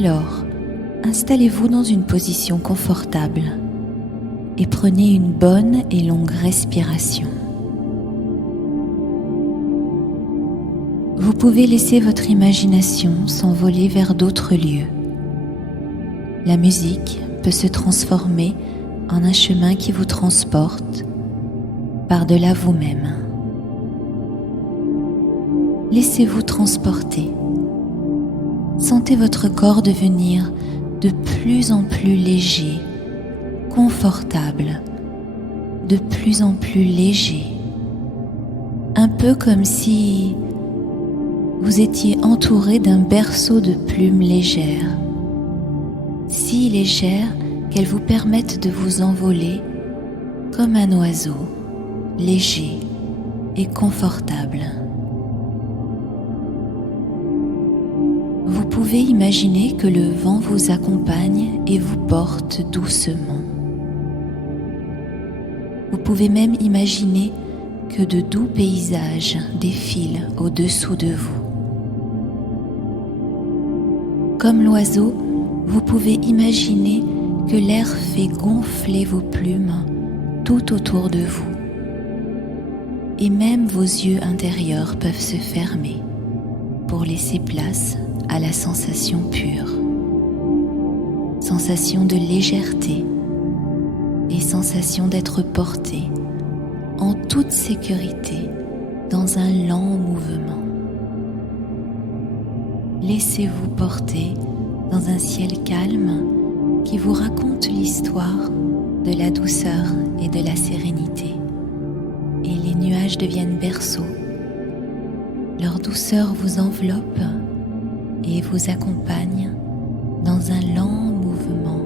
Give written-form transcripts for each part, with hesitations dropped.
Alors, installez-vous dans une position confortable et prenez une bonne et longue respiration. Vous pouvez laisser votre imagination s'envoler vers d'autres lieux. La musique peut se transformer en un chemin qui vous transporte par-delà vous-même. Laissez-vous transporter. Sentez votre corps devenir de plus en plus léger, confortable, de plus en plus léger. Un peu comme si vous étiez entouré d'un berceau de plumes légères, si légères qu'elles vous permettent de vous envoler comme un oiseau, léger et confortable. Vous pouvez imaginer que le vent vous accompagne et vous porte doucement. Vous pouvez même imaginer que de doux paysages défilent au-dessous de vous. Comme l'oiseau, vous pouvez imaginer que l'air fait gonfler vos plumes tout autour de vous. Et même vos yeux intérieurs peuvent se fermer pour laisser place à la sensation pure. Sensation de légèreté et sensation d'être porté en toute sécurité dans un lent mouvement. Laissez-vous porter dans un ciel calme qui vous raconte l'histoire de la douceur et de la sérénité. Et les nuages deviennent berceaux. Leur douceur vous enveloppe et vous accompagne dans un lent mouvement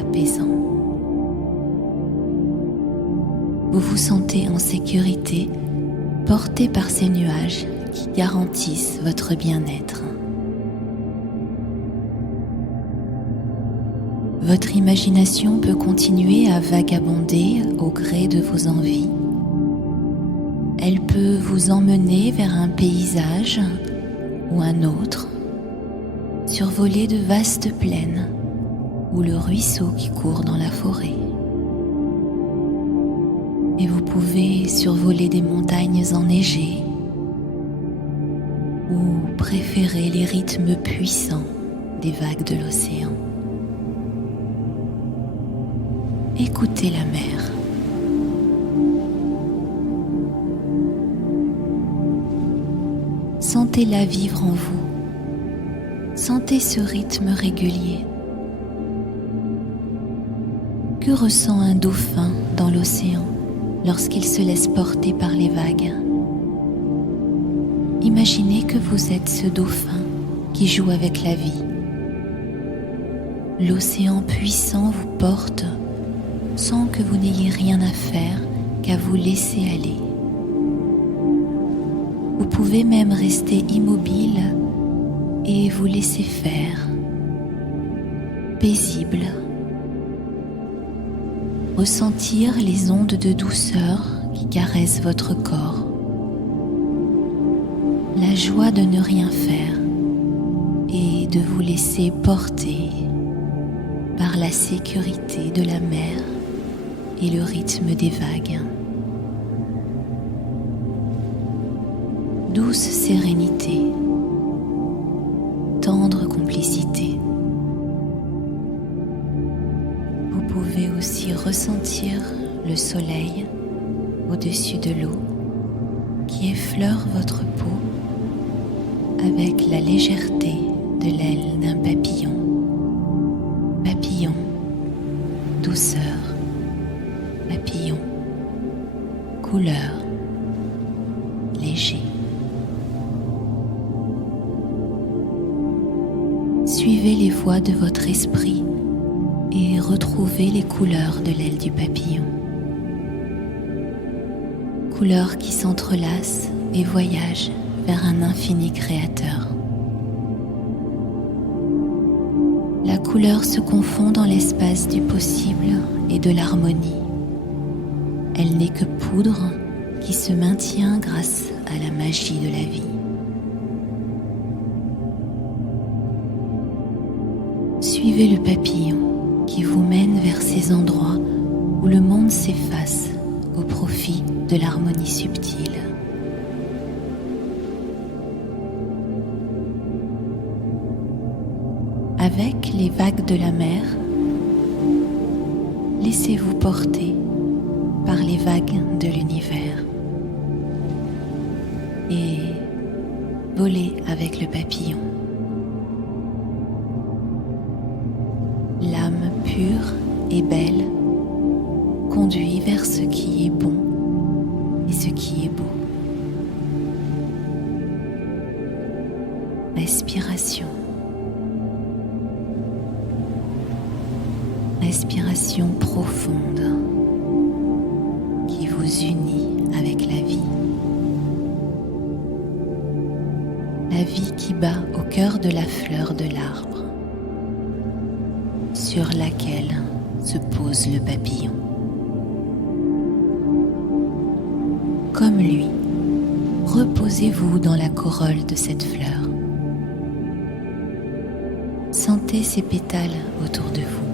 apaisant. Vous vous sentez en sécurité, porté par ces nuages qui garantissent votre bien-être. Votre imagination peut continuer à vagabonder au gré de vos envies. Elle peut vous emmener vers un paysage ou un autre, survoler de vastes plaines ou le ruisseau qui court dans la forêt. Et vous pouvez survoler des montagnes enneigées ou préférer les rythmes puissants des vagues de l'océan. Écoutez la mer. Sentez-la vivre en vous. Sentez ce rythme régulier. Que ressent un dauphin dans l'océan lorsqu'il se laisse porter par les vagues? Imaginez que vous êtes ce dauphin qui joue avec la vie. L'océan puissant vous porte sans que vous n'ayez rien à faire qu'à vous laisser aller. Vous pouvez même rester immobile et vous laisser faire, paisible. Ressentir les ondes de douceur qui caressent votre corps. La joie de ne rien faire et de vous laisser porter par la sécurité de la mer et le rythme des vagues. Douce sérénité, tendre complicité. Vous pouvez aussi ressentir le soleil au-dessus de l'eau qui effleure votre peau avec la légèreté de l'aile d'un papillon. Papillon, douceur, papillon, couleur, léger. Suivez les voies de votre esprit et retrouvez les couleurs de l'aile du papillon. Couleurs qui s'entrelacent et voyagent vers un infini créateur. La couleur se confond dans l'espace du possible et de l'harmonie. Elle n'est que poudre qui se maintient grâce à la magie de la vie. Suivez le papillon qui vous mène vers ces endroits où le monde s'efface au profit de l'harmonie subtile. Avec les vagues de la mer, laissez-vous porter par les vagues de l'univers et volez avec le papillon. L'âme pure et belle conduit vers ce qui est bon et ce qui est beau. Respiration. Respiration profonde qui vous unit avec la vie. La vie qui bat au cœur de la fleur de l'arbre sur laquelle se pose le papillon. Comme lui, reposez-vous dans la corolle de cette fleur. Sentez ses pétales autour de vous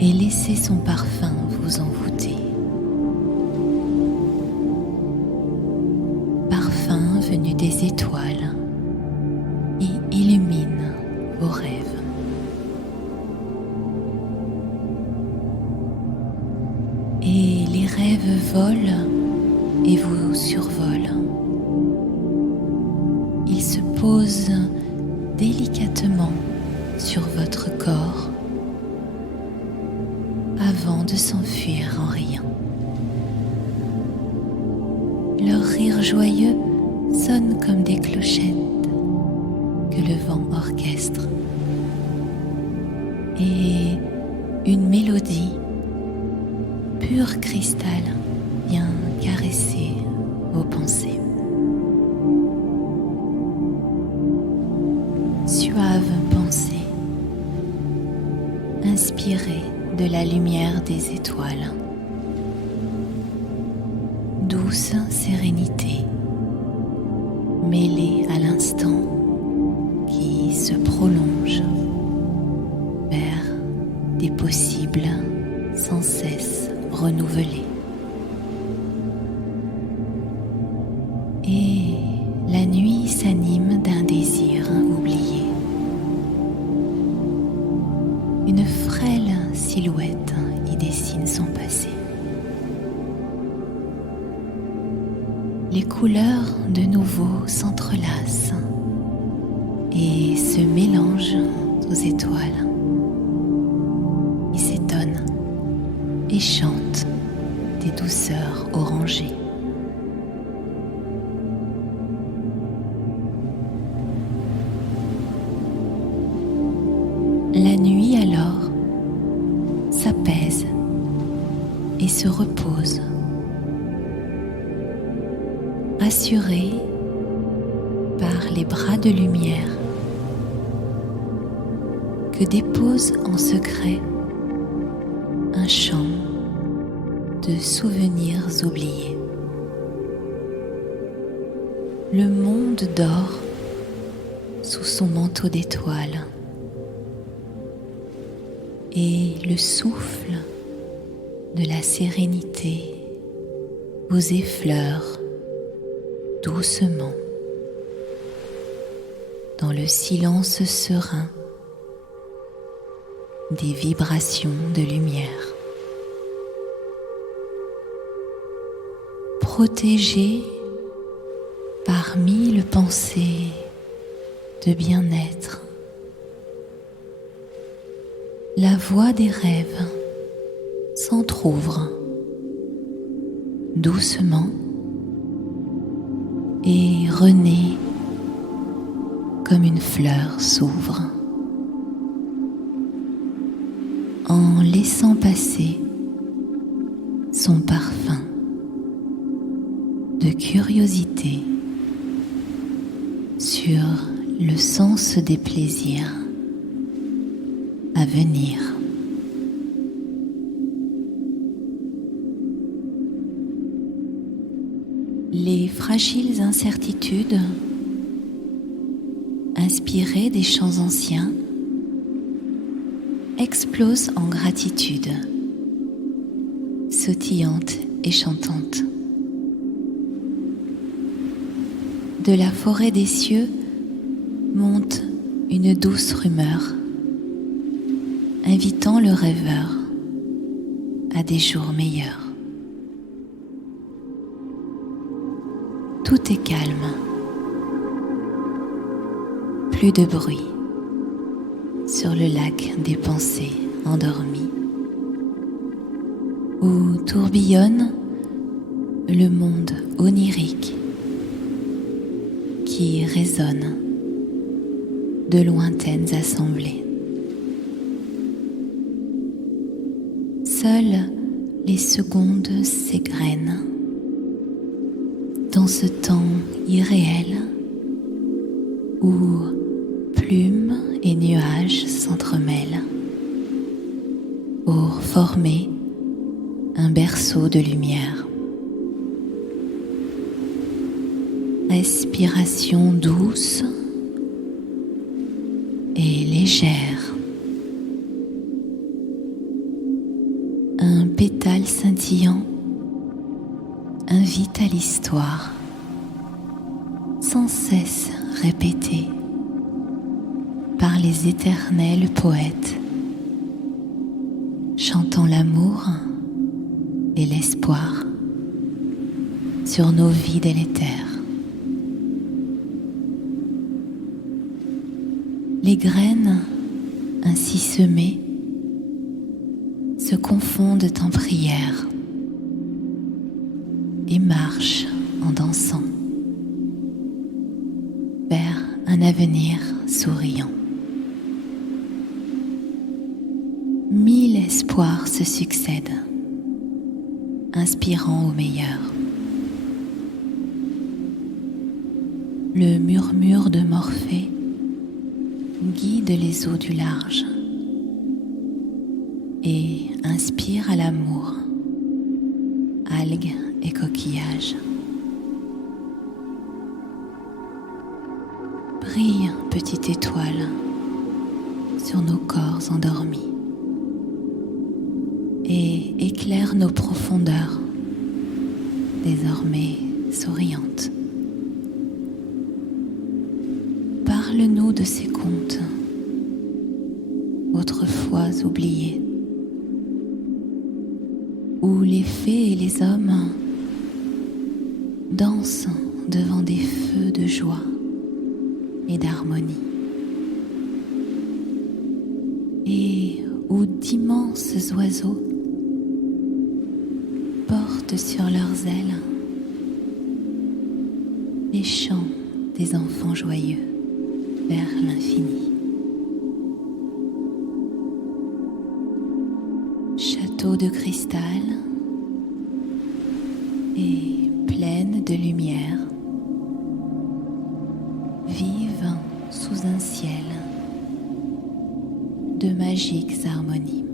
et laissez son parfum vous envoûter. Parfum venu des étoiles et illumine vos rêves. Et les rêves volent et vous survolent. Ils se posent délicatement sur votre corps avant de s'enfuir en riant. Leur rire joyeux sonne comme des clochettes que le vent orchestre et une mélodie pur cristal vient caresser vos pensées. Suave pensée, inspirée de la lumière des étoiles. Douce sérénité, mêlée à l'instant qui se prolonge vers des possibles sans cesse renouvelés. Et la nuit s'anime d'un désir oublié. Une frêle silhouette y dessine son passé. Les couleurs de nouveau s'entrelacent et se mélangent aux étoiles. Ils s'étonnent et chantent des douceurs orangées. La nuit alors s'apaise et se repose, rassurée par les bras de lumière que dépose en secret un champ de souvenirs oubliés. Le monde dort sous son manteau d'étoiles et le souffle de la sérénité vous effleure doucement dans le silence serein des vibrations de lumière. Protégé par mille pensées de bien-être, la voie des rêves s'entr'ouvre doucement et renaît comme une fleur s'ouvre en laissant passer son parfum de curiosité sur le sens des plaisirs à venir. Les fragiles incertitudes, inspirées des chants anciens, explose en gratitude, sautillante et chantante. De la forêt des cieux monte une douce rumeur, invitant le rêveur à des jours meilleurs. Tout est calme, plus de bruit sur le lac des pensées endormies, où tourbillonne le monde onirique qui résonne de lointaines assemblées. Seules les secondes s'égrènent dans ce temps irréel où plumes et nuages s'entremêlent pour former un berceau de lumière. Respiration douce et légère. Un pétale scintillant invite à l'histoire, sans cesse répétée par les éternels poètes, chantant l'amour et l'espoir sur nos vies délétères. Les graines ainsi semées se confondent en prière et marchent en dansant vers un avenir souriant. 1000 espoirs se succèdent, inspirant au meilleur. Le murmure de Morphée guide les eaux du large et inspire à l'amour, algues et coquillages. Brille, petite étoile, sur nos corps endormis et éclaire nos profondeurs, désormais souriantes. Parle-nous de ces contes, autrefois oubliés, où les fées et les hommes dansent devant des feux de joie et d'harmonie, et où d'immenses oiseaux portent sur leurs ailes les chants des enfants joyeux vers l'infini. Château de cristal et pleine de lumière, vivent sous un ciel de magiques harmonies.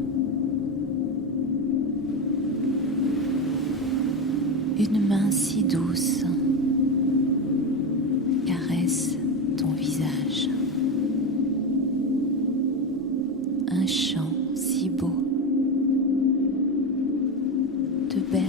Une main si douce caresse ton visage. Un chant si beau te berce